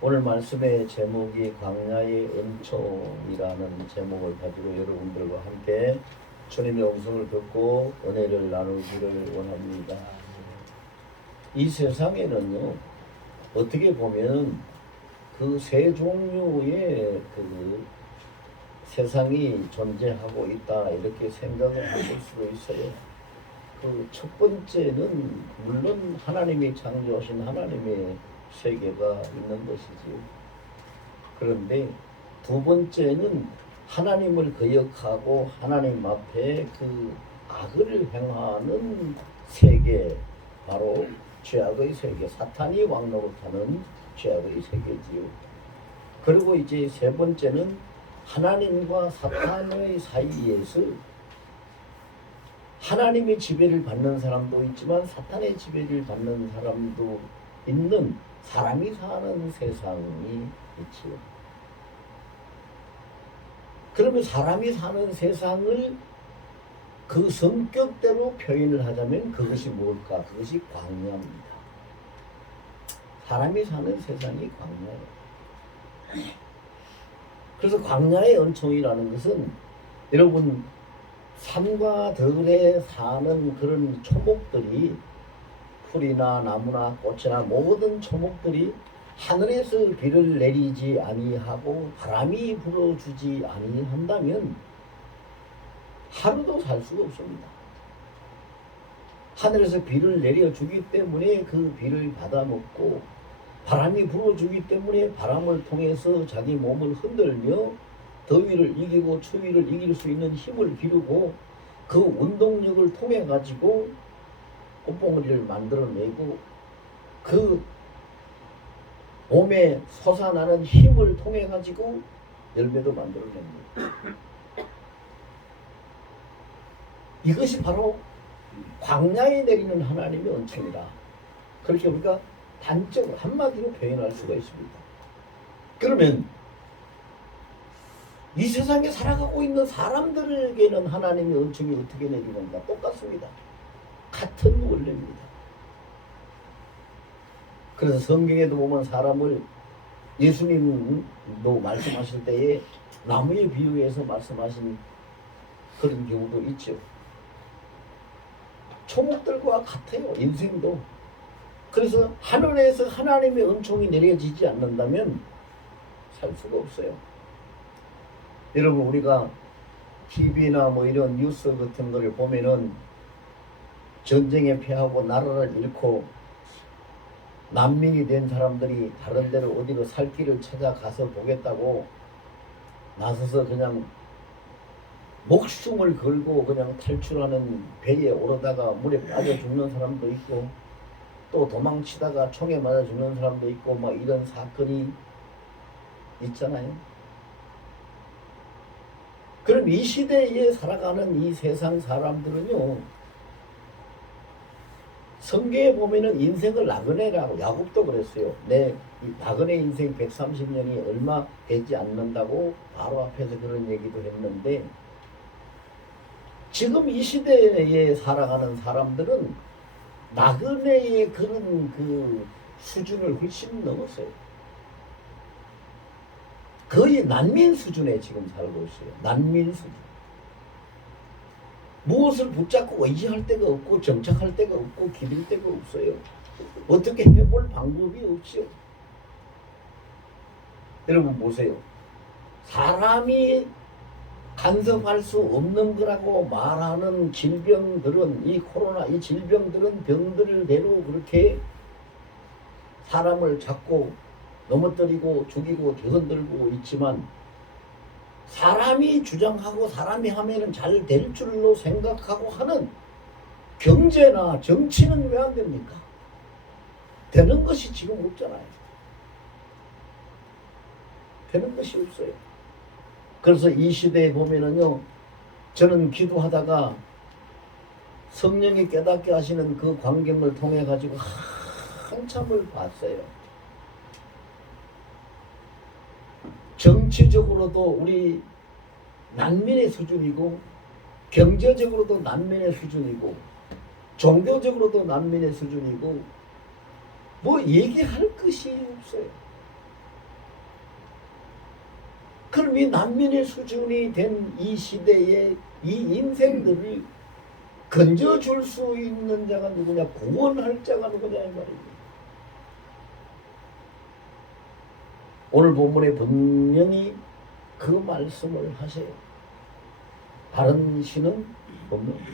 오늘 말씀의 제목이 광야의 은총이라는 제목을 가지고 여러분들과 함께 주님의 음성을 듣고 은혜를 나누기를 원합니다. 이 세상에는요, 어떻게 보면 그 세 종류의 그 세상이 존재하고 있다 이렇게 생각을 하실 수도 있어요. 그 첫 번째는 물론 하나님이 창조하신 하나님의 세계가 있는 것이지요. 그런데 두 번째는 하나님을 거역하고 하나님 앞에 그 악을 행하는 세계, 바로 죄악의 세계, 사탄이 왕노릇하는 죄악의 세계지요. 그리고 이제 세 번째는 하나님과 사탄의 사이에서 하나님의 지배를 받는 사람도 있지만 사탄의 지배를 받는 사람도 있는 사람이 사는 세상이 있지요. 그러면 사람이 사는 세상을 그 성격대로 표현을 하자면 그것이 뭘까? 그것이 광야입니다. 사람이 사는 세상이 광야예요. 그래서 광야의 은총이라는 것은 여러분 산과 들에 사는 그런 초목들이 풀이나 나무나 꽃이나 모든 초목들이 하늘에서 비를 내리지 아니하고 바람이 불어주지 아니한다면 하루도 살 수가 없습니다. 하늘에서 비를 내려주기 때문에 그 비를 받아먹고 바람이 불어주기 때문에 바람을 통해서 자기 몸을 흔들며 더위를 이기고 추위를 이길 수 있는 힘을 기르고 그 운동력을 통해 가지고 꽃봉오리를 만들어내고 그 몸에 솟아나는 힘을 통해 가지고 열매도 만들어냅니다. 이것이 바로 광야에 내리는 하나님의 은총이다. 그렇게 우리가 단적으로 한마디로 표현할 수가 있습니다. 그러면 이 세상에 살아가고 있는 사람들에게는 하나님의 은총이 어떻게 내리는가? 똑같습니다. 같은 원리입니다. 그래서 성경에도 보면 사람을 예수님도 말씀하실 때에 나무에 비유해서 말씀하신 그런 경우도 있죠. 초목들과 같아요. 인생도. 그래서 하늘에서 하나님의 은총이 내려지지 않는다면 살 수가 없어요. 여러분 우리가 TV나 뭐 이런 뉴스 같은 거를 보면은 전쟁에 패하고 나라를 잃고 난민이 된 사람들이 다른 데로 어디로 살 길을 찾아가서 보겠다고 나서서 그냥 목숨을 걸고 그냥 탈출하는 배에 오르다가 물에 빠져 죽는 사람도 있고 또 도망치다가 총에 맞아 죽는 사람도 있고 막 이런 사건이 있잖아요. 그럼 이 시대에 살아가는 이 세상 사람들은요, 성경에 보면은 인생을 나그네라고, 야곱도 그랬어요. 내 나그네 인생 130년이 얼마 되지 않는다고 바로 앞에서 그런 얘기도 했는데, 지금 이 시대에 살아가는 사람들은 나그네의 그런 그 수준을 훨씬 넘었어요. 거의 난민 수준에 지금 살고 있어요. 난민 수준. 무엇을 붙잡고 의지할 데가 없고 정착할 데가 없고 기댈 데가 없어요. 어떻게 해볼 방법이 없죠. 여러분 보세요. 사람이 간섭할 수 없는 거라고 말하는 질병들은, 이 코로나 이 질병들은 병들대로 그렇게 사람을 잡고 넘어뜨리고 죽이고 뒤흔들고 있지만 사람이 주장하고 사람이 하면은 잘 될 줄로 생각하고 하는 경제나 정치는 왜 안 됩니까? 되는 것이 지금 없잖아요. 되는 것이 없어요. 그래서 이 시대에 보면은요, 저는 기도하다가 성령이 깨닫게 하시는 그 광경을 통해 가지고 한참을 봤어요. 정치적으로도 우리 난민의 수준이고 경제적으로도 난민의 수준이고 종교적으로도 난민의 수준이고 뭐 얘기할 것이 없어요. 그럼 이 난민의 수준이 된 이 시대에 이 인생들을 건져줄 수 있는 자가 누구냐? 구원할 자가 누구냐? 이 말이에요. 오늘 본문에 분명히 그 말씀을 하세요. 다른 신은 없는다.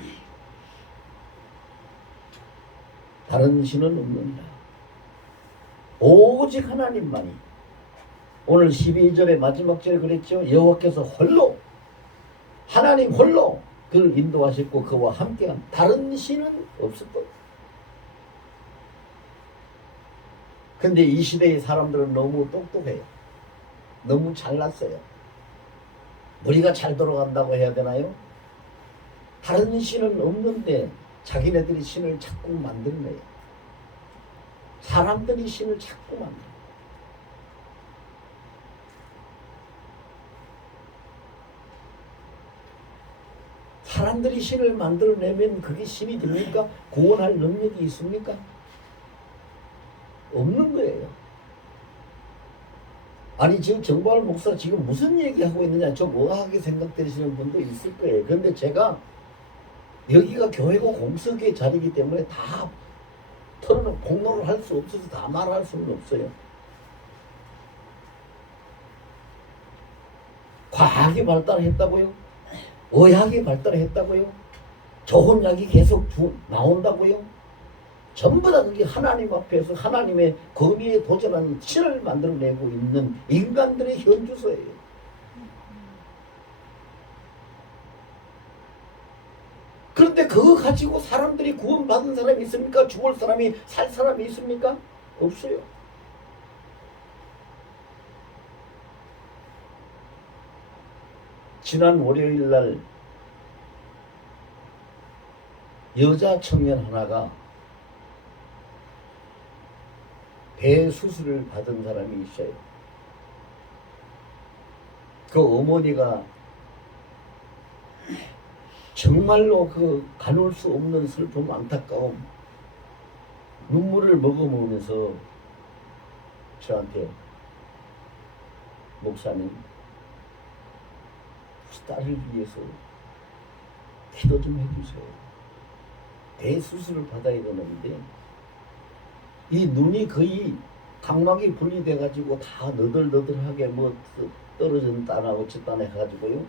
다른 신은 없는다. 오직 하나님만이. 오늘 12절의 마지막 절에 그랬죠. 여호와께서 홀로, 하나님 홀로 그를 인도하셨고 그와 함께한 다른 신은 없었거든요. 근데 이 시대의 사람들은 너무 똑똑해요. 너무 잘났어요. 머리가 잘 돌아간다고 해야 되나요? 다른 신은 없는데 자기네들이 신을 자꾸 만들어내요. 사람들이 신을 자꾸 만들어요. 사람들이 신을 만들어내면 그게 신이 됩니까? 구원할 능력이 있습니까? 없는 거예요. 아니 지금 정보할 목사 지금 무슨 얘기하고 있느냐 좀 의아하게 생각되시는 분도 있을 거예요. 그런데 제가 여기가 교회고 공석의 자리이기 때문에 다 털어놓고 폭로를 할 수 없어서 다 말할 수는 없어요. 과학이 발달했다고요? 의학이 발달했다고요? 좋은 약이 계속 나온다고요? 전부 다 그게 하나님 앞에서 하나님의 거미에 도전하는 신을 만들어내고 있는 인간들의 현주소예요. 그런데 그거 가지고 사람들이 구원받은 사람이 있습니까? 죽을 사람이 살 사람이 있습니까? 없어요. 지난 월요일 날 여자 청년 하나가 배 수술을 받은 사람이 있어요. 그 어머니가 정말로 그 가눌 수 없는 슬픔, 안타까움, 눈물을 머금으면서 저한테 목사님, 딸을 위해서 기도 좀 해주세요. 대수술을 받아야 되는데 이 눈이 거의 각막이 분리돼 가지고 다 너덜너덜하게 뭐 떨어졌다나 어쨌다나 해가지고요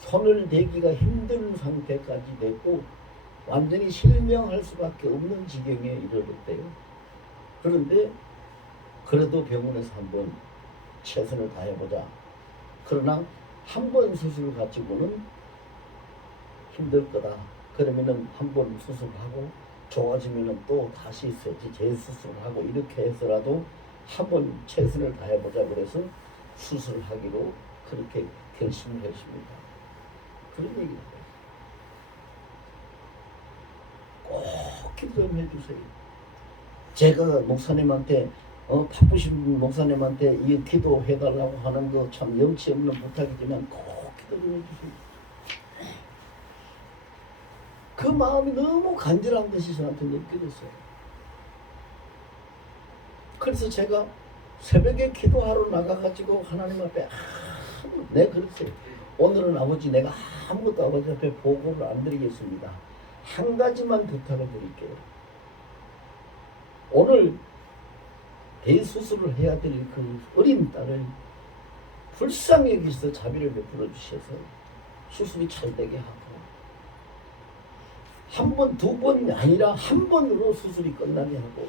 손을 대기가 힘든 상태까지 됐고 완전히 실명할 수밖에 없는 지경에 이르렀대요. 그런데 그래도 병원에서 한번 최선을 다해보자. 그러나 한 번 수술 가지고는 힘들 거다. 그러면은 한 번 수술하고 좋아지면은 또 다시 재수술을 하고 이렇게 해서라도 한 번 최선을 다해보자. 그래서 수술하기로 그렇게 결심을 했습니다. 그런 얘기를 해요. 꼭 기도 좀 해주세요. 제가 목사님한테 바쁘신 목사님한테 이 기도해달라고 하는 거 참 염치 없는 부탁이지만 꼭 기도 좀 해주세요. 그 마음이 너무 간절한 것이 저한테 느껴졌어요. 그래서 제가 새벽에 기도하러 나가가지고 하나님 앞에 네 그랬어요. 오늘은 아버지 내가 아무것도 아버지 앞에 보고를 안 드리겠습니다. 한 가지만 부탁을 드릴게요. 오늘 대수술을 해야 될 그 어린 딸을 불쌍히 여기서 자비를 베풀어 주셔서 수술이 잘 되게 하고 한 번, 두 번이 아니라 한 번으로 수술이 끝나게 하고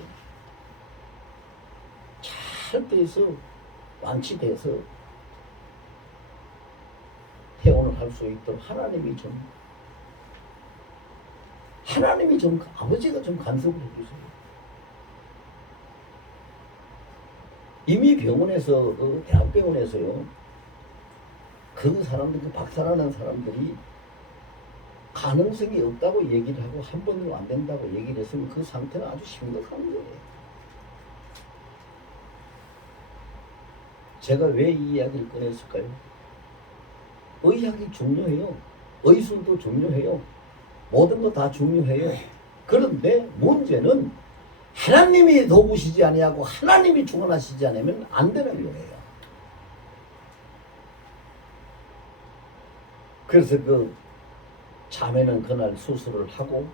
잘 돼서 완치돼서 퇴원을 할 수 있도록 하나님이 좀 아버지가 좀 간섭을 해주세요. 이미 병원에서 대학병원에서요 그 사람들 그 박사라는 사람들이 가능성이 없다고 얘기를 하고 한 번으로 안 된다고 얘기를 했으면 그 상태는 아주 심각한 거예요. 제가 왜 이 이야기를 꺼냈을까요? 의학이 중요해요. 의술도 중요해요. 모든 거 다 중요해요. 그런데 문제는 하나님이 도우시지 아니하고 하나님이 주관하시지 않으면 안 되는 거예요. 그래서 그 자매는 그날 수술을 하고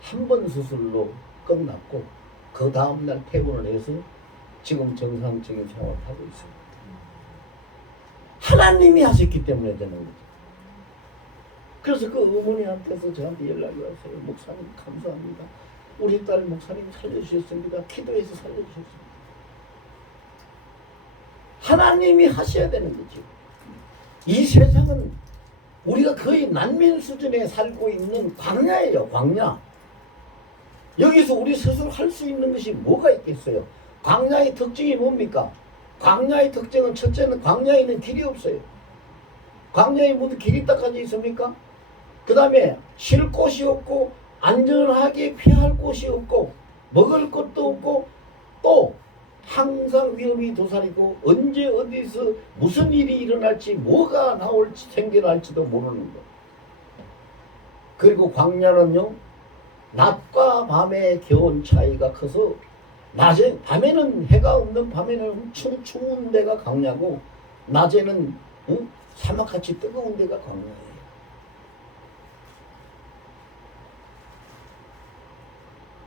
한 번 수술로 끝났고 그 다음날 퇴원을 해서 지금 정상적인 생활을 하고 있습니다. 하나님이 하셨기 때문에 되는 거죠. 그래서 그 어머니한테서 저한테 연락이 왔어요. 목사님 감사합니다. 우리 딸 목사님 살려주셨습니다. 기도해서 살려주셨습니다. 하나님이 하셔야 되는 거죠. 이 세상은 우리가 거의 난민 수준에 살고 있는 광야예요. 광야. 여기서 우리 스스로 할 수 있는 것이 뭐가 있겠어요? 광야의 특징이 뭡니까? 광야의 특징은 첫째는 광야에는 길이 없어요. 광야에 무슨 길이 딱까지 있습니까? 그 다음에 쉴 곳이 없고 안전하게 피할 곳이 없고 먹을 것도 없고 또 항상 위험이 도사리고 언제 어디서 무슨 일이 일어날지 뭐가 나올지 생겨날지도 모르는 것. 그리고 광야는요 낮과 밤의 기온 차이가 커서 낮에 밤에는 해가 없는 밤에는 엄청 추운 데가 광야고 낮에는 사막같이 뜨거운 데가 광야예요.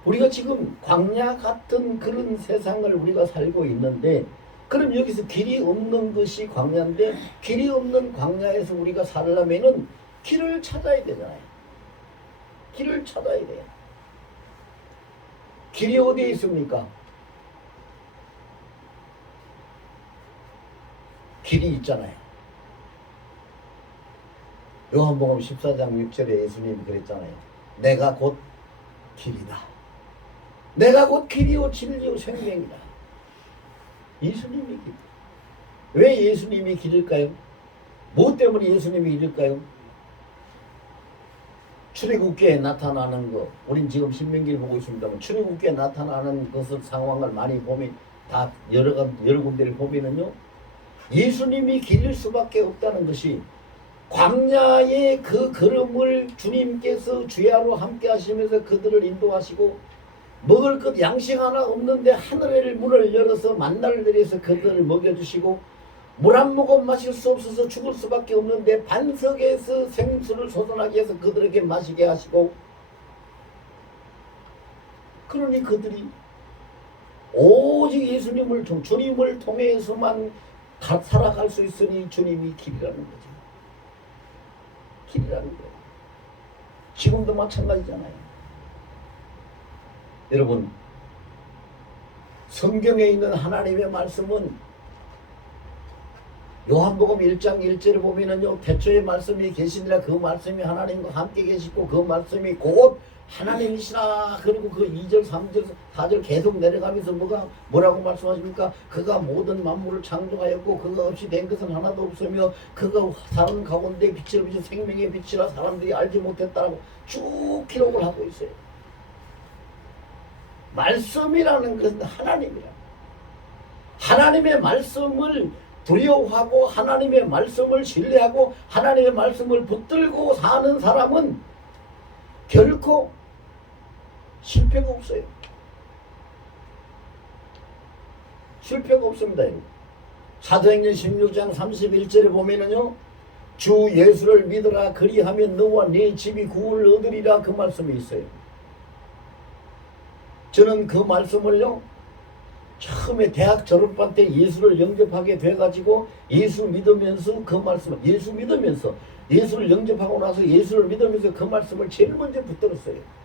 우리가 지금 광야 같은 그런 세상을 우리가 살고 있는데 그럼 여기서 길이 없는 것이 광야인데 길이 없는 광야에서 우리가 살려면은 길을 찾아야 되잖아요. 길을 찾아야 돼요. 길이 어디에 있습니까? 길이 있잖아요. 요한복음 14장 6절에 예수님이 그랬잖아요. 내가 곧 길이다. 내가 곧 길이요 진리요 생명이다. 예수님이 길. 왜 예수님이 길일까요? 뭐 때문에 예수님이 길일까요? 출애굽기에 나타나는 거, 우린 지금 신명기를 보고 있습니다만 출애굽기에 나타나는 것을 상황을 많이 보면 다 여러 군데를 보면은요 예수님이 길일 수밖에 없다는 것이 광야의 그 걸음을 주님께서 주야로 함께 하시면서 그들을 인도하시고 먹을 것 양식 하나 없는데 하늘의 문을 열어서 만나를 내려서 그들을 먹여주시고 물 한 모금 마실 수 없어서 죽을 수밖에 없는데 반석에서 생수를 솟아나게 해서 그들에게 마시게 하시고 그러니 그들이 오직 예수님을 주님을 통해서만 살아갈 수 있으니 주님이 길이라는 거죠. 길이라는 거예요. 지금도 마찬가지잖아요. 여러분 성경에 있는 하나님의 말씀은 요한복음 1장 1절을 보면은요 태초에 말씀이 계시니라 그 말씀이 하나님과 함께 계시고 그 말씀이 곧 하나님이시라. 그리고 그 2절 3절 4절 계속 내려가면서 뭐라고 말씀하십니까? 그가 모든 만물을 창조하였고 그가 없이 된 것은 하나도 없으며 그가 사람 가운데 빛을 비춘 생명의 빛이라 사람들이 알지 못했다라고 쭉 기록을 하고 있어요. 말씀이라는 것은 하나님이야. 하나님의 말씀을 두려워하고 하나님의 말씀을 신뢰하고 하나님의 말씀을 붙들고 사는 사람은 결코 실패가 없어요. 실패가 없습니다. 사도행전 16장 31절에 보면은요 주 예수를 믿으라 그리하면 너와 네 집이 구원을 얻으리라 그 말씀이 있어요. 저는 그 말씀을요 처음에 대학 졸업반 때 예수를 영접하게 돼가지고 예수 믿으면서 그 말씀을 예수를 영접하고 나서 예수를 믿으면서 그 말씀을 제일 먼저 붙들었어요.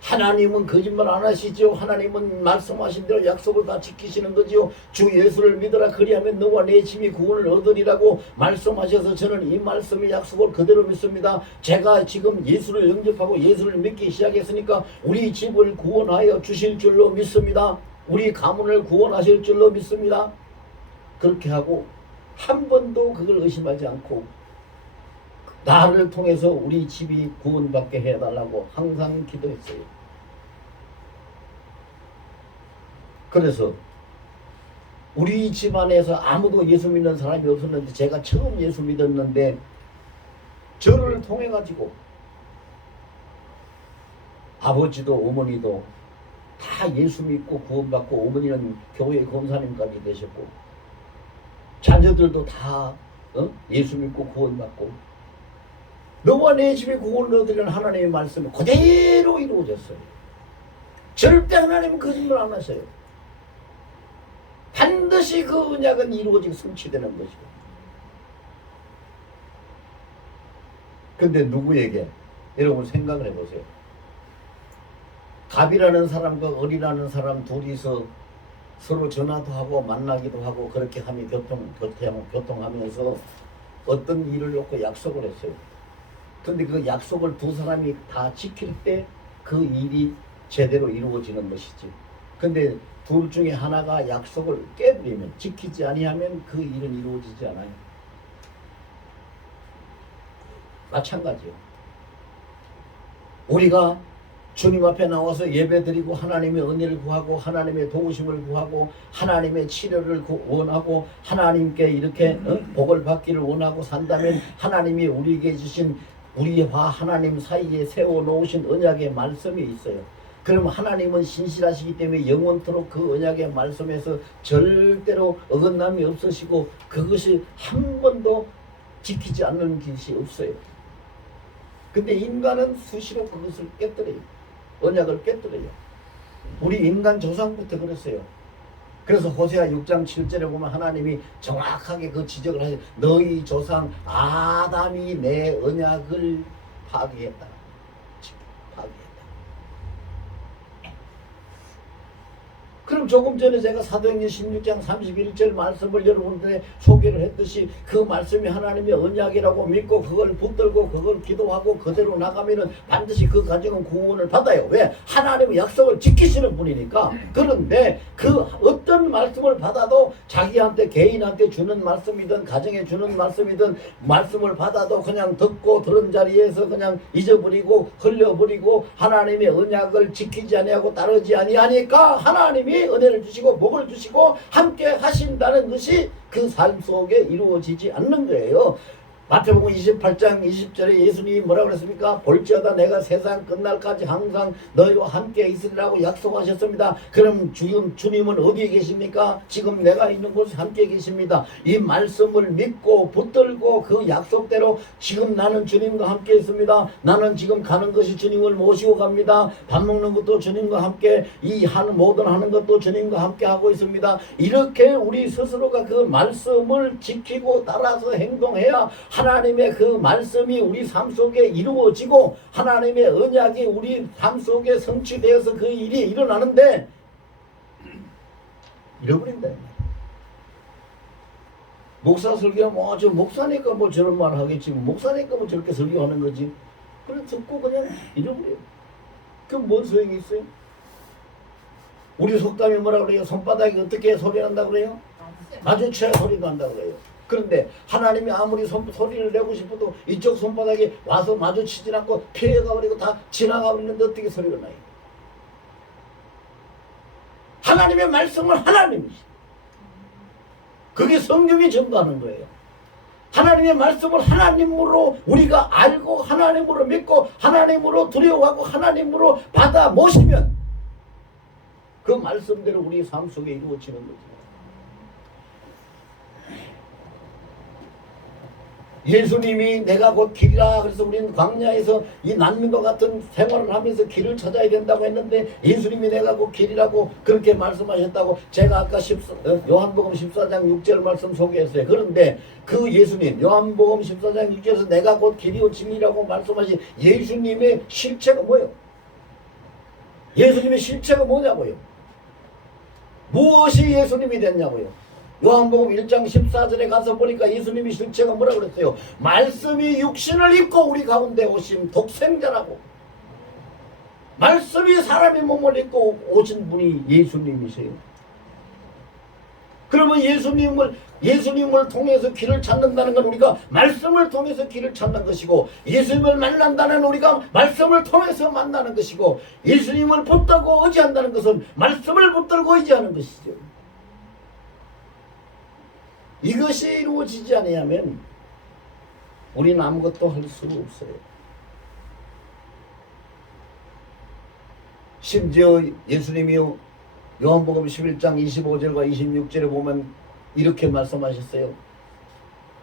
하나님은 거짓말 안 하시죠. 하나님은 말씀하신 대로 약속을 다 지키시는 거지요. 주 예수를 믿으라 그리하면 너와 내 집이 구원을 얻으리라고 말씀하셔서 저는 이 말씀의 약속을 그대로 믿습니다. 제가 지금 예수를 영접하고 예수를 믿기 시작했으니까 우리 집을 구원하여 주실 줄로 믿습니다. 우리 가문을 구원하실 줄로 믿습니다. 그렇게 하고 한 번도 그걸 의심하지 않고 나를 통해서 우리 집이 구원받게 해달라고 항상 기도했어요. 그래서 우리 집안에서 아무도 예수 믿는 사람이 없었는데 제가 처음 예수 믿었는데 저를 통해 가지고 아버지도 어머니도 다 예수 믿고 구원받고 어머니는 교회 권사님까지 되셨고 자녀들도 다 예수 믿고 구원받고 너와 내 집에 구원을 얻으려는 하나님의 말씀이 그대로 이루어졌어요. 절대 하나님은 거짓말 안 하셔요. 반드시 그 언약은 이루어지고 성취되는 것이고. 근데 누구에게? 여러분 생각을 해보세요. 갑이라는 사람과 을이라는 사람 둘이서 서로 전화도 하고 만나기도 하고 그렇게 하며 교통하면서 어떤 일을 놓고 약속을 했어요. 근데 그 약속을 두 사람이 다 지킬 때 그 일이 제대로 이루어지는 것이지. 근데 둘 중에 하나가 약속을 깨버리면, 지키지 아니하면 그 일은 이루어지지 않아요. 마찬가지요. 우리가 주님 앞에 나와서 예배드리고 하나님의 은혜를 구하고 하나님의 도우심을 구하고 하나님의 치료를 원하고 하나님께 이렇게 복을 받기를 원하고 산다면 하나님이 우리에게 주신 우리와 하나님 사이에 세워놓으신 언약의 말씀이 있어요. 그럼 하나님은 신실하시기 때문에 영원토록 그 언약의 말씀에서 절대로 어긋남이 없으시고 그것이 한 번도 지키지 않는 것이 없어요. 근데 인간은 수시로 그것을 깨뜨려요. 언약을 깨뜨려요. 우리 인간 조상부터 그랬어요. 그래서 호세아 6장 7절에 보면 하나님이 정확하게 그 지적을 하세요. 너희 조상 아담이 내 언약을 파괴했다. 파괴했다. 그럼 조금 전에 제가 사도행전 16장 31절 말씀을 여러분들에 소개를 했듯이 그 말씀이 하나님의 언약이라고 믿고 그걸 붙들고 그걸 기도하고 그대로 나가면은 반드시 그 가정은 구원을 받아요. 왜? 하나님의 약속을 지키시는 분이니까. 그런데 그 어떤 말씀을 받아도 자기한테 개인한테 주는 말씀이든 가정에 주는 말씀이든 말씀을 받아도 그냥 듣고 들은 자리에서 그냥 잊어버리고 흘려버리고 하나님의 언약을 지키지 아니하고 따르지 아니하니까 하나님이 은혜를 주시고 복을 주시고 함께 하신다는 것이 그 삶 속에 이루어지지 않는 거예요. 마태복음 28장 20절에 예수님이 뭐라고 그랬습니까? 볼지어다 내가 세상 끝날까지 항상 너희와 함께 있으리라고 약속하셨습니다. 그럼 지금 주님은 어디에 계십니까? 지금 내가 있는 곳에 함께 계십니다. 이 말씀을 믿고 붙들고 그 약속대로 지금 나는 주님과 함께 있습니다. 나는 지금 가는 것이 주님을 모시고 갑니다. 밥 먹는 것도 주님과 함께, 이 모든 하는 것도 주님과 함께 하고 있습니다. 이렇게 우리 스스로가 그 말씀을 지키고 따라서 행동해야 하나님의 그 말씀이 우리 삶 속에 이루어지고 하나님의 언약이 우리 삶 속에 성취되어서 그 일이 일어나는데 잃어버린다. 목사 설교하면 저 목사니까 뭐 저런 말 하겠지, 목사니까 뭐 저렇게 설교하는 거지. 그래 듣고 그냥 잃어버려요. 그럼 뭔 소용이 있어요? 우리 속담이 뭐라 그래요? 손바닥이 어떻게 소리 난다고 그래요? 마주쳐야 소리 난다고 그래요. 그런데 하나님이 아무리 소리를 내고 싶어도 이쪽 손바닥에 와서 마주치지 않고 피해가 버리고 다 지나가 버리는데 어떻게 소리가 나요? 하나님의 말씀은 하나님이시. 그게 성경이 전도하는 거예요. 하나님의 말씀을 하나님으로 우리가 알고 하나님으로 믿고 하나님으로 두려워하고 하나님으로 받아 모시면 그 말씀대로 우리 삶 속에 이루어지는 거죠. 예수님이 내가 곧 길이라 그래서 우리는 광야에서 이 난민과 같은 생활을 하면서 길을 찾아야 된다고 했는데 예수님이 내가 곧 길이라고 그렇게 말씀하셨다고 제가 아까 요한복음 14장 6절 말씀 소개했어요. 그런데 그 예수님 요한복음 14장 6절에서 내가 곧 길이요 진리라고 말씀하신 예수님의 실체가 뭐예요? 예수님의 실체가 뭐냐고요? 무엇이 예수님이 됐냐고요? 요한복음 1장 14절에 가서 보니까 예수님이 실체가 뭐라고 그랬어요? 말씀이 육신을 입고 우리 가운데 오신 독생자라고. 말씀이 사람의 몸을 입고 오신 분이 예수님이세요. 그러면 예수님을 통해서 길을 찾는다는 건 우리가 말씀을 통해서 길을 찾는 것이고, 예수님을 만난다는 우리가 말씀을 통해서 만나는 것이고, 예수님을 붙들고 의지한다는 것은 말씀을 붙들고 의지하는 것이죠. 이것이 이루어지지 않으면 우리는 아무것도 할 수가 없어요. 심지어 예수님이요 요한복음 11장 25절과 26절에 보면 이렇게 말씀하셨어요.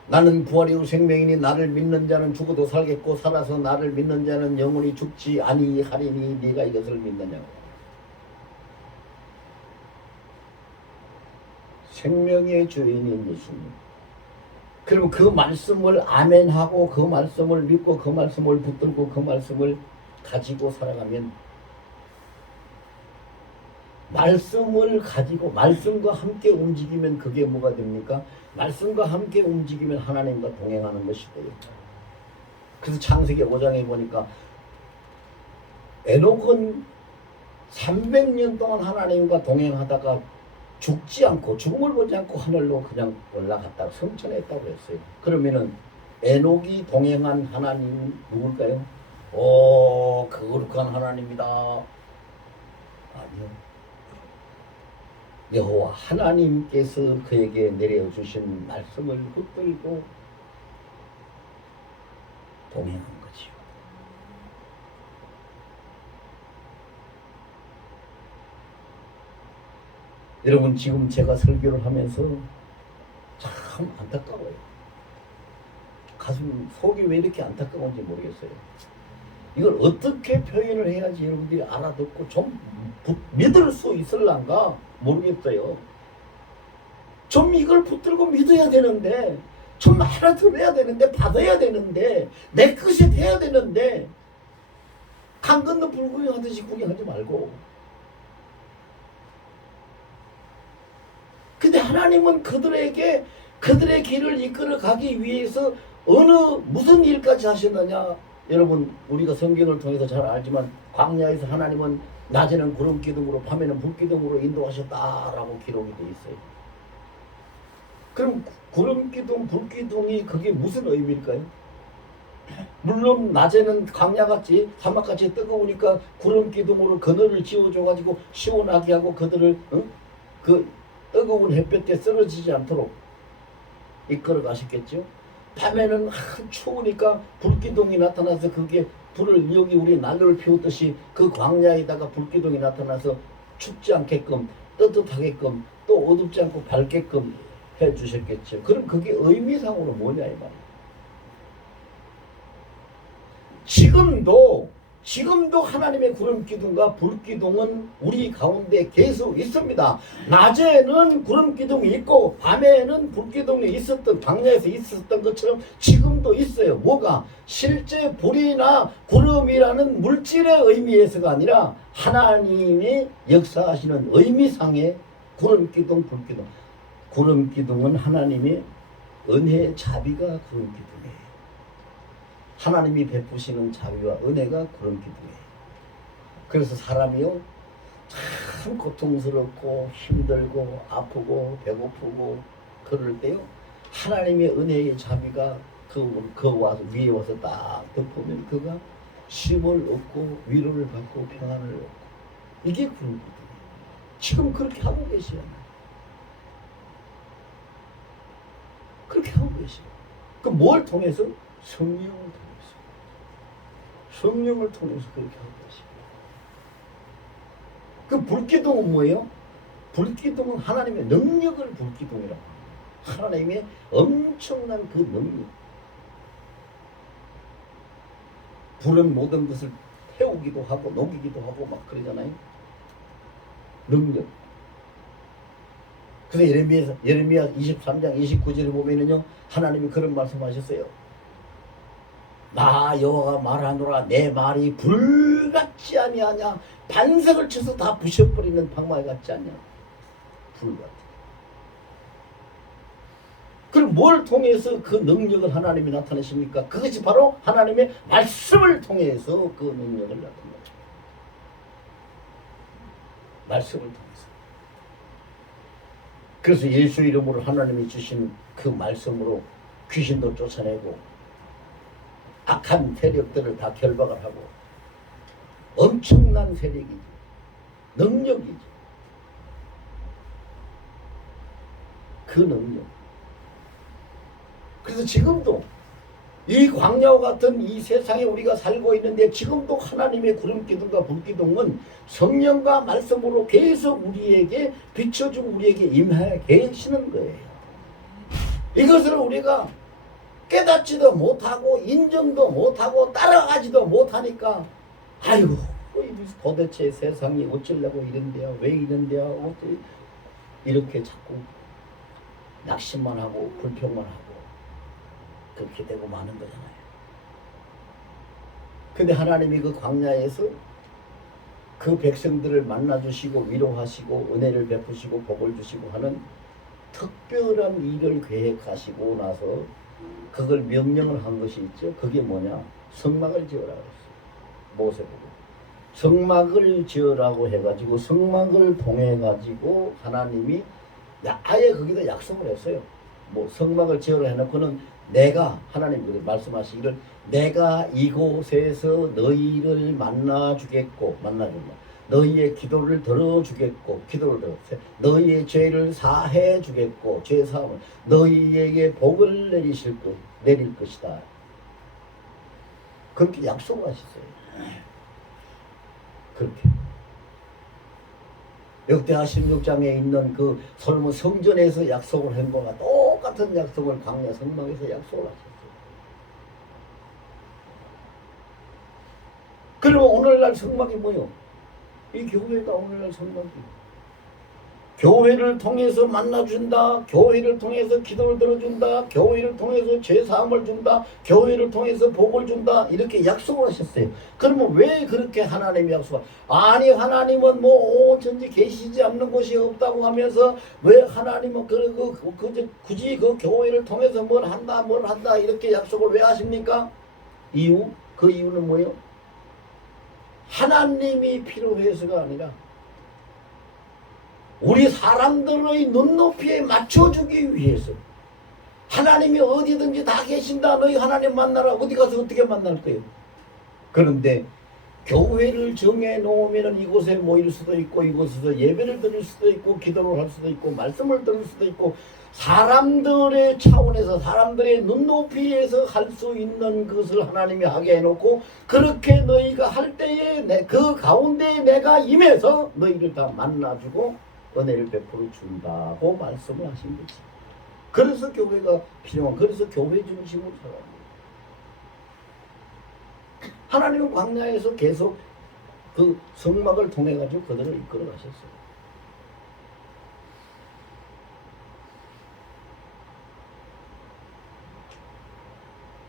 나는 부활이요 생명이니 나를 믿는 자는 죽어도 살겠고 살아서 나를 믿는 자는 영원히 죽지 아니하리니 네가 이것을 믿느냐고. 생명의 주인인 예수님. 그럼 그 말씀을 아멘하고 그 말씀을 믿고 그 말씀을 붙들고 그 말씀을 가지고 살아가면, 말씀을 가지고 말씀과 함께 움직이면 그게 뭐가 됩니까? 말씀과 함께 움직이면 하나님과 동행하는 것이 돼요. 그래서 창세기 5장에 보니까 에녹은 300년 동안 하나님과 동행하다가 죽지 않고 죽음을 보지 않고 하늘로 그냥 올라갔다고 성천했다고 했어요. 그러면은 에녹이 동행한 하나님 누굴까요? 오, 거룩한 하나님이다. 아니요. 여호와 하나님께서 그에게 내려주신 말씀을 붙들고 동행한 거지요. 여러분, 지금 제가 설교를 하면서 참 안타까워요. 가슴 속이 왜 이렇게 안타까운지 모르겠어요. 이걸 어떻게 표현을 해야지 여러분들이 알아듣고 좀 믿을 수 있을란가 모르겠어요. 좀 이걸 붙들고 믿어야 되는데, 좀 알아들어야 되는데, 받아야 되는데, 내 것이 돼야 되는데, 강 건너 불 구경하듯이 구경하지 말고. 근데 하나님은 그들의 길을 이끌어 가기 위해서 무슨 일까지 하셨느냐. 여러분, 우리가 성경을 통해서 잘 알지만 광야에서 하나님은 낮에는 구름 기둥으로 밤에는 불 기둥으로 인도하셨다라고 기록이 되어 있어요. 그럼 구름 기둥, 불 기둥이 그게 무슨 의미일까요? 물론 낮에는 광야같이 사막같이 뜨거우니까 구름 기둥으로 그늘을 지어줘가지고 시원하게 하고 그들을 그 뜨거운 햇볕에 쓰러지지 않도록 이끌어 가셨겠죠. 밤에는 추우니까 불기둥이 나타나서 그게 불을, 여기 우리 난로를 피우듯이 그 광야에다가 불기둥이 나타나서 춥지 않게끔 따뜻하게끔 또 어둡지 않고 밝게끔 해주셨겠죠. 그럼 그게 의미상으로 뭐냐 이 말이에요. 지금도 하나님의 구름기둥과 불기둥은 우리 가운데 계속 있습니다. 낮에는 구름기둥이 있고 밤에는 불기둥이 있었던, 광야에서 있었던 것처럼 지금도 있어요. 뭐가? 실제 불이나 구름이라는 물질의 의미에서가 아니라 하나님이 역사하시는 의미상의 구름기둥, 불기둥. 구름기둥은 하나님의 은혜의 자비가 구름기둥이에요. 하나님이 베푸시는 자비와 은혜가 그런 기둥이에요. 그래서 사람이요 참 고통스럽고 힘들고 아프고 배고프고 그럴 때요 하나님의 은혜의 자비가 위에 와서 딱 덮으면 그가 쉼을 얻고 위로를 받고 평안을 얻고, 이게 그런 기둥이에요. 지금 그렇게 하고 계셔요. 그렇게 하고 계셔요. 그럼 뭘 통해서? 성령을 통해서. 성령을 통해서 그렇게 하고 계십니다. 그 불기둥은 뭐예요? 불기둥은 하나님의 능력을 불기둥이라고 합니다. 하나님의 엄청난 그 능력. 불은 모든 것을 태우기도 하고 녹이기도 하고 막 그러잖아요. 능력. 그래서 예레미야 23장 29절에 보면은요 하나님이 그런 말씀하셨어요. 나 여호와가 말하노라 내 말이 불 같지 아니하냐. 반석을 쳐서 다 부셔버리는 방망이 같지 않냐. 불 같아. 그럼 뭘 통해서 그 능력을 하나님이 나타내십니까? 그것이 바로 하나님의 말씀을 통해서 그 능력을 나타내죠. 말씀을 통해서. 그래서 예수 이름으로 하나님이 주신 그 말씀으로 귀신도 쫓아내고 악한 세력들을 다 결박을 하고, 엄청난 세력이죠. 능력이죠. 그 능력. 그래서 지금도 이 광야와 같은 이 세상에 우리가 살고 있는데 지금도 하나님의 구름기둥과 불기둥은 성령과 말씀으로 계속 우리에게 비춰주고 우리에게 임해 계시는 거예요. 이것을 우리가 깨닫지도 못하고 인정도 못하고 따라가지도 못하니까 아이고 도대체 세상이 어쩌려고 이런데요, 왜 이런데요, 어떻게 이렇게 자꾸 낙심만 하고 불평만 하고 그렇게 되고 마는 거잖아요. 근데 하나님이 그 광야에서 그 백성들을 만나주시고 위로하시고 은혜를 베푸시고 복을 주시고 하는 특별한 일을 계획하시고 나서 그걸 명령을 한 것이 있죠. 그게 뭐냐? 성막을 지으라고 했어요. 모세보고 성막을 지으라고 해가지고 성막을 통해 가지고 하나님이 아예 거기다 약속을 했어요. 뭐 성막을 지으라 해놓고는 내가 하나님 말씀하시기를 내가 이곳에서 너희를 만나주겠고 만나준다. 너희의 기도를 들어주겠고 기도를 들어 너희의 죄를 사해 주겠고 죄 사함을 너희에게 복을 내릴 것이다. 그렇게 약속하셨어요. 그렇게 역대하 16장에 있는 그 솔로몬 성전에서 약속을 한 거와 똑같은 약속을 광야 성막에서 약속을 하셨어요. 그리고 오늘날 성막이 뭐요? 이 교회가 오늘날 성막이에요. 교회를 통해서 만나준다. 교회를 통해서 기도를 들어준다. 교회를 통해서 죄사함을 준다. 교회를 통해서 복을 준다. 이렇게 약속을 하셨어요. 그러면 왜 그렇게 하나님이 약속을 아니 하나님은 뭐 온 천지 계시지 않는 곳이 없다고 하면서 왜 하나님은 굳이 그 교회를 통해서 뭘 한다 이렇게 약속을 왜 하십니까? 이유? 그 이유는 뭐예요? 하나님이 필요해서가 아니라 우리 사람들의 눈높이에 맞춰주기 위해서 하나님이 어디든지 다 계신다. 너희 하나님 만나라. 어디 가서 어떻게 만날 거예요? 그런데 교회를 정해놓으면 이곳에 모일 수도 있고 이곳에서 예배를 드릴 수도 있고 기도를 할 수도 있고 말씀을 들을 수도 있고 사람들의 차원에서 사람들의 눈높이에서 할 수 있는 것을 하나님이 하게 해놓고 그렇게 너희가 할 때에 그 가운데에 내가 임해서 너희를 다 만나주고 은혜를 베풀어 준다고 말씀을 하신 거지. 그래서 교회가 필요한 그래서 교회 중심으로 살아갑니다. 하나님은 광야에서 계속 그 성막을 통해 가지고 그들을 이끌어 가셨어요.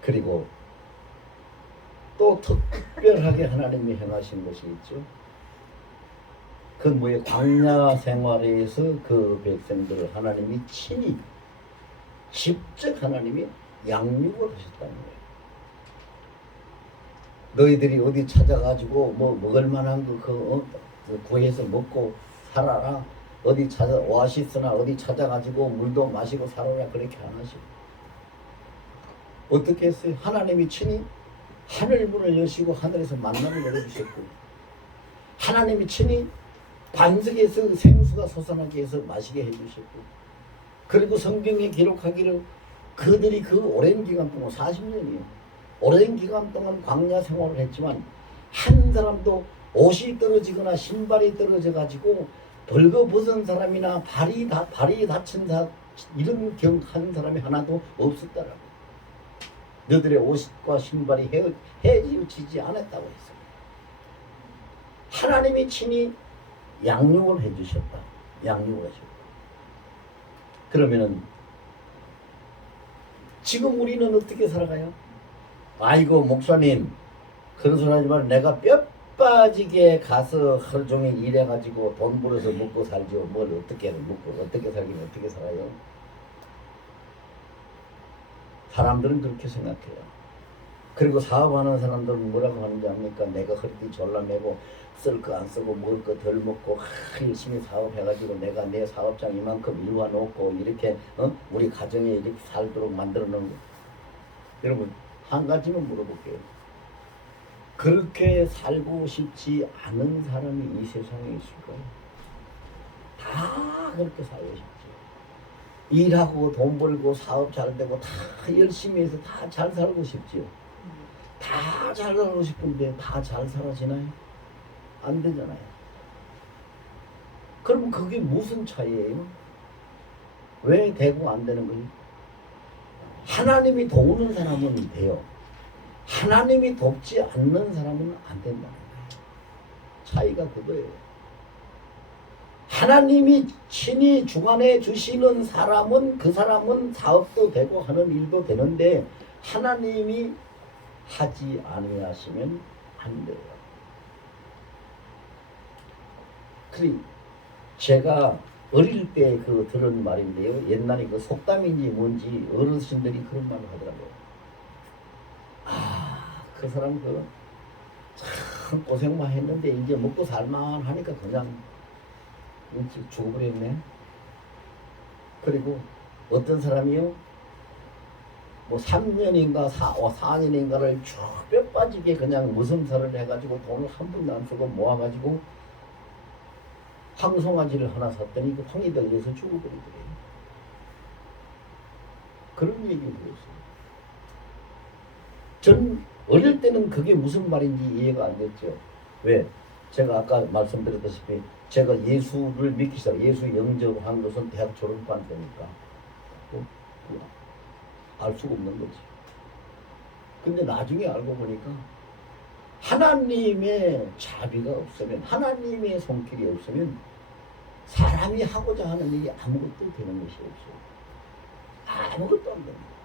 그리고 또 특별하게 하나님이 행하신 것이 있죠. 그 뭐예요? 광야 생활에서 그 백성들을 하나님이 친히 직접 하나님이 양육을 하셨다는 거예요. 너희들이 어디 찾아가지고 뭐 먹을 만한 거 구해서 먹고 살아라. 어디 오아시스나 어디 찾아가지고 물도 마시고 살아라. 그렇게 안 하시고 어떻게 했어요? 하나님이 친히 하늘 문을 여시고 하늘에서 만나를 내려주셨고 하나님이 친히 반석에서 생수가 솟아나게 해서 마시게 해주셨고 그리고 성경에 기록하기를 그들이 그 오랜 기간 동안 40년이에요. 오랜 기간 동안 광야 생활을 했지만 한 사람도 옷이 떨어지거나 신발이 떨어져 가지고 벌거벗은 사람이나 발이 다친 이런 경한 사람이 하나도 없었다라고. 너들의 옷과 신발이 헤어지지 않았다고 했어요. 하나님이 친히 양육을 해주셨다. 양육을 해주셨다. 그러면은 지금 우리는 어떻게 살아가요? 아이고 목사님 그런 소리 하지 말고 내가 뼈 빠지게 가서 하루 종일 일해가지고 돈 벌어서 먹고 살죠. 뭘 어떻게 먹고 어떻게 살긴 어떻게 살아요? 사람들은 그렇게 생각해요. 그리고 사업하는 사람들은 뭐라고 하는지 압니까? 내가 허리띠 졸라매고 쓸 거 안 쓰고 먹을 거 덜 먹고 열심히 사업해가지고 내가 내 사업장 이만큼 일궈 놓고 이렇게 우리 가정에 이렇게 살도록 만들어 놓은 거. 여러분 한 가지만 물어볼게요. 그렇게 살고 싶지 않은 사람이 이 세상에 있을까요? 다 그렇게 살고 싶죠. 일하고 돈 벌고 사업 잘 되고 다 열심히 해서 다 잘 살고 싶죠. 다 잘 살고 싶은데 다 잘 살아지나요? 안 되잖아요. 그럼 그게 무슨 차이예요? 왜 되고 안 되는 거예요? 하나님이 도우는 사람은 돼요. 하나님이 돕지 않는 사람은 안 된다. 차이가 그거예요. 하나님이 친히 주관해 주시는 사람은 그 사람은 사업도 되고 하는 일도 되는데 하나님이 하지 아니하시면 안 돼요. 그리 제가 어릴 때 그 들은 말인데요. 옛날에 그 속담인지 뭔지 어르신들이 그런 말을 하더라고요. 그 사람 참 고생만 했는데 이제 먹고 살만 하니까 그냥 죽어버렸네. 그리고 어떤 사람이요, 뭐 3년인가 4년인가를 쭉 뼈 빠지게 그냥 무슨살을 해가지고 돈을 한 푼도 안 쓰고 모아가지고 황송아지를 하나 샀더니 그 황이 들려서 죽어버리더래요. 그런 얘기 들었어요. 전 어릴 때는 그게 무슨 말인지 이해가 안 됐죠. 왜? 제가 아까 말씀드렸다시피 제가 예수를 믿기 시작, 예수 영접한 것은 대학 졸업반 때니까 알 수가 없는 거지. 근데 나중에 알고 보니까 하나님의 자비가 없으면, 하나님의 손길이 없으면 사람이 하고자 하는 일이 아무것도 되는 것이 없어요. 아무것도 안 됩니다.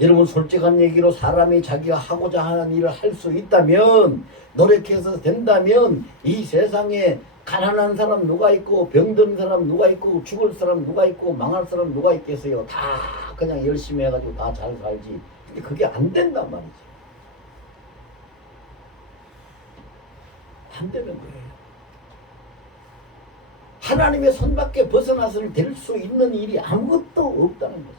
여러분, 솔직한 얘기로 사람이 자기가 하고자 하는 일을 할 수 있다면, 노력해서 된다면 이 세상에 가난한 사람 누가 있고 병든 사람 누가 있고 죽을 사람 누가 있고 망할 사람 누가 있겠어요. 다 그냥 열심히 해가지고 다 잘 살지. 근데 그게 안 된단 말이지. 안 되는 거예요. 하나님의 손밖에 벗어나서는 될 수 있는 일이 아무것도 없다는 거죠.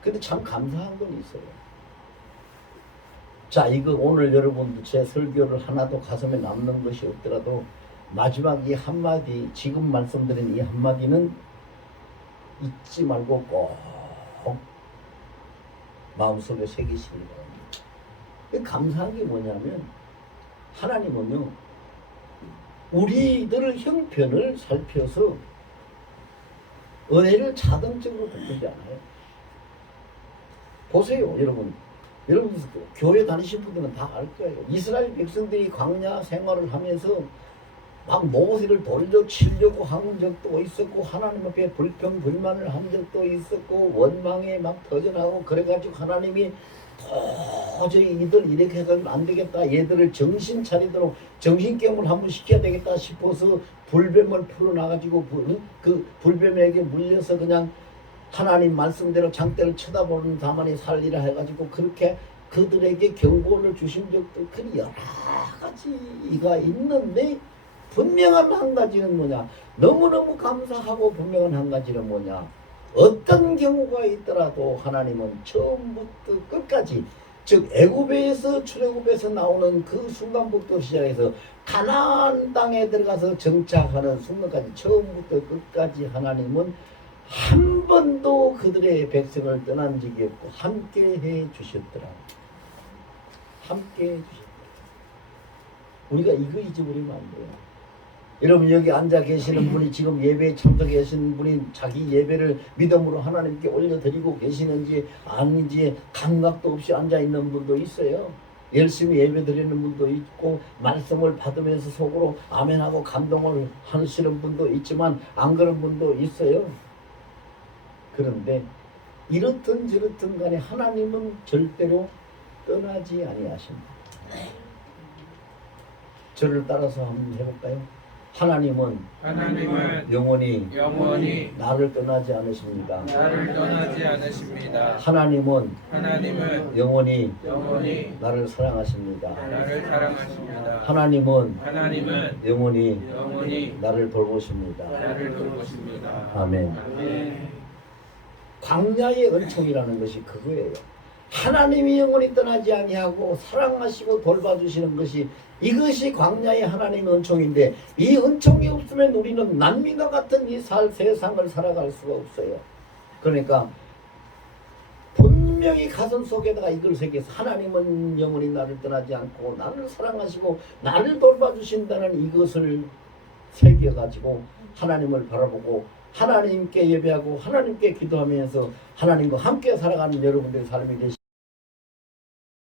근데 참 감사한 건 있어요. 자, 이거 오늘 여러분들 제 설교를 하나도 가슴에 남는 것이 없더라도 마지막 이 한마디, 지금 말씀드린 이 한마디는 잊지 말고 꼭 마음속에 새기시기 바랍니다. 감사한 게 뭐냐면 하나님은요, 우리들 형편을 살펴서 은혜를 자동적으로 베푸지 않아요. 보세요, 여러분. 여러분 교회 다니신 분들은 다 알 거예요. 이스라엘 백성들이 광야 생활을 하면서 막 모세를 돌려 치려고 한 적도 있었고, 하나님 앞에 불평 불만을 한 적도 있었고, 원망에 막 터져나오고, 그래가지고 하나님이 도저히 이들 이렇게 해가지고 안 되겠다, 얘들을 정신 차리도록 정신게임을 한번 시켜야 되겠다 싶어서 불뱀을 풀어놔가지고 그 불뱀에게 물려서 그냥 하나님 말씀대로 장대를 쳐다보는 다만이 살리라 해가지고 그렇게 그들에게 경고를 주신 적도 그 여러 가지가 있는데, 분명한 한 가지는 뭐냐, 너무너무 감사하고 분명한 한 가지는 뭐냐, 어떤 경우가 있더라도 하나님은 처음부터 끝까지, 즉 애굽에서 출애굽에서 나오는 그 순간부터 시작해서 가나안 땅에 들어가서 정착하는 순간까지 처음부터 끝까지 하나님은 한 번도 그들의 백성을 떠난 적이 없고 함께 해 주셨더라. 함께 해 주셨더라. 우리가 이거 잊어버리면 안 돼요. 여러분, 여기 앉아 계시는 분이, 지금 예배에 참석해 계신 분이 자기 예배를 믿음으로 하나님께 올려드리고 계시는지 아닌지 감각도 없이 앉아 있는 분도 있어요. 열심히 예배 드리는 분도 있고 말씀을 받으면서 속으로 아멘하고 감동을 하시는 분도 있지만 안 그런 분도 있어요. 그런데 이렇든 저렇든 간에 하나님은 절대로 떠나지 아니하십니다. 저를 따라서 한번 해볼까요? 하나님은 영원히 나를 떠나지 않으십니다. 하나님은 영원히 나를 사랑하십니다. 하나님은 영원히 나를 돌보십니다. 아멘. 광야의 은총이라는 것이 그거예요. 하나님이 영원히 떠나지 아니하고 사랑하시고 돌봐주시는 것이, 이것이 광야의 하나님의 은총인데, 이 은총이 없으면 우리는 난민과 같은 이 세상을 살아갈 수가 없어요. 그러니까 분명히 가슴 속에다가 이걸 새겨서 하나님은 영원히 나를 떠나지 않고 나를 사랑하시고 나를 돌봐주신다는 이것을 새겨가지고 하나님을 바라보고 하나님께 예배하고 하나님께 기도하면서 하나님과 함께 살아가는 여러분들의 삶이 되시